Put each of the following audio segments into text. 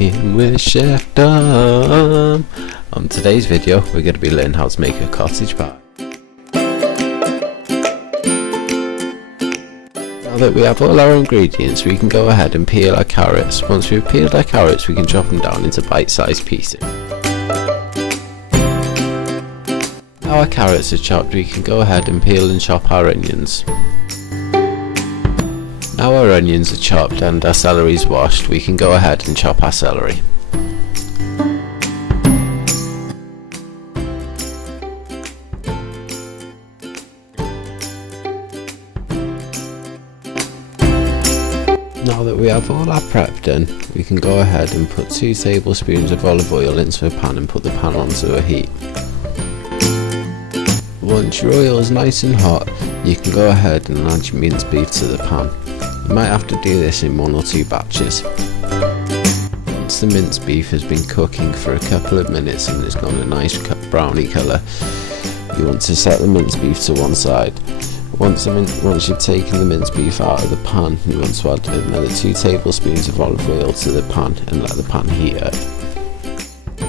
Cooking with Chef Dom. On today's video we're going to be learning how to make a cottage pie. Now that we have all our ingredients, we can go ahead and peel our carrots. Once we've peeled our carrots, we can chop them down into bite-sized pieces. Now our carrots are chopped, we can go ahead and peel and chop our onions. Now our onions are chopped and our celery is washed, we can go ahead and chop our celery. Now that we have all our prep done, we can go ahead and put 2 tablespoons of olive oil into a pan and put the pan onto a heat. Once your oil is nice and hot, you can go ahead and add your minced beef to the pan. You might have to do this in 1 or 2 batches. Once the minced beef has been cooking for a couple of minutes and it's got a nice browny colour, you want to set the minced beef to one side. Once you've taken the minced beef out of the pan, you want to add another 2 tablespoons of olive oil to the pan and let the pan heat up.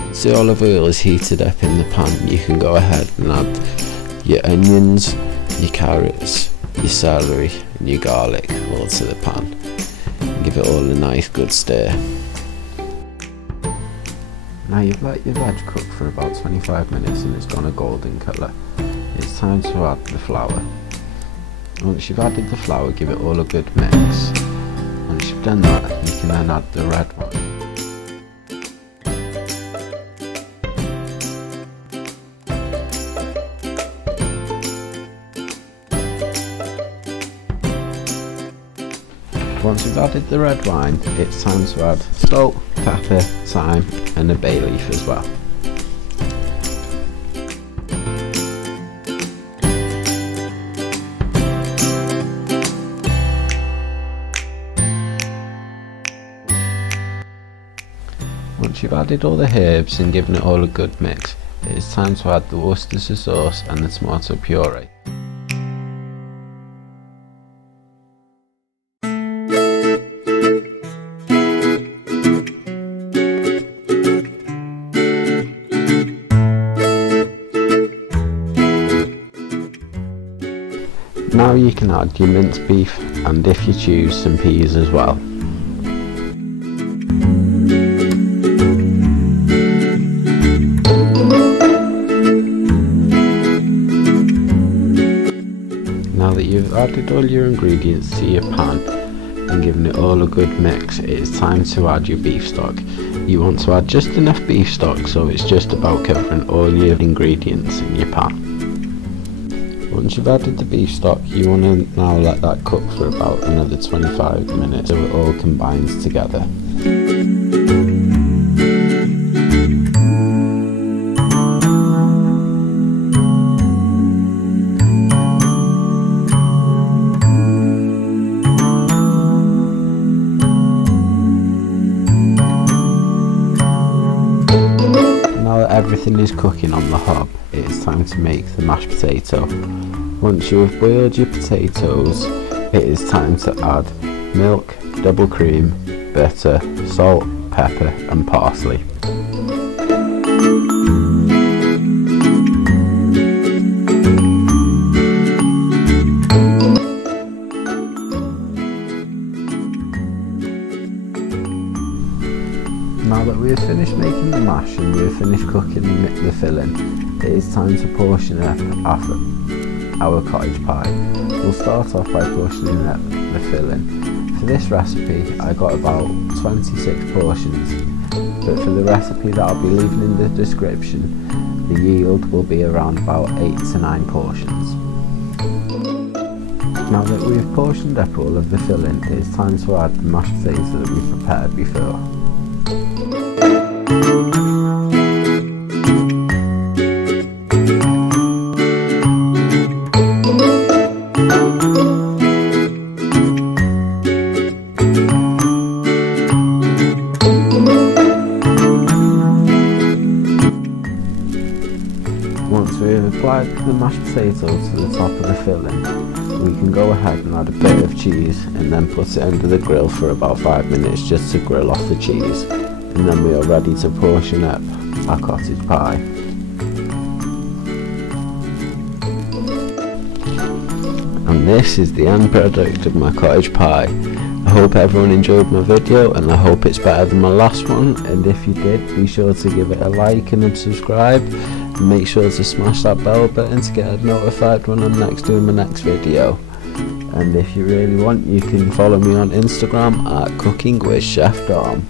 Once the olive oil is heated up in the pan, you can go ahead and add your onions, your carrots, your celery and your garlic all to the pan and give it all a nice good stir. Now you've let your veg cook for about 25 minutes and it's gone a golden colour. It's time to add the flour. Once you've added the flour, give it all a good mix. Once you've done that, you can then add the red wine. Once you've added the red wine, it's time to add salt, pepper, thyme and a bay leaf as well. Once you've added all the herbs and given it all a good mix, it's time to add the Worcestershire sauce and the tomato puree. Now you can add your minced beef and, if you choose, some peas as well. Now that you've added all your ingredients to your pan and given it all a good mix, it is time to add your beef stock. You want to add just enough beef stock so it's just about covering all your ingredients in your pan. Once you've added the beef stock, you want to now let that cook for about another 25 minutes so it all combines together. Now that everything is cooking on the hob, it is time to make the mashed potato. Once you have boiled your potatoes, it is time to add milk, double cream, butter, salt, pepper and parsley. Now that we have finished making the mash and we have finished cooking the filling, it is time to portion up our cottage pie. We'll start off by portioning up the filling. For this recipe I got about 26 portions, but for the recipe that I'll be leaving in the description, the Yeald will be around about 8 to 9 portions. Now that we've portioned up all of the filling, it is time to add the mashed potatoes that we prepared before. Once we've applied the mashed potato to the top of the filling, we can go ahead and add a bit of cheese and then put it under the grill for about 5 minutes just to grill off the cheese. and then we are ready to portion up our cottage pie. And this is the end product of my cottage pie. I hope everyone enjoyed my video, and I hope it's better than my last one, and if you did, be sure to give it a like and subscribe, and make sure to smash that bell button to get notified when I'm next doing my next video. And if you really want, you can follow me on Instagram at Cooking with Chef Dom.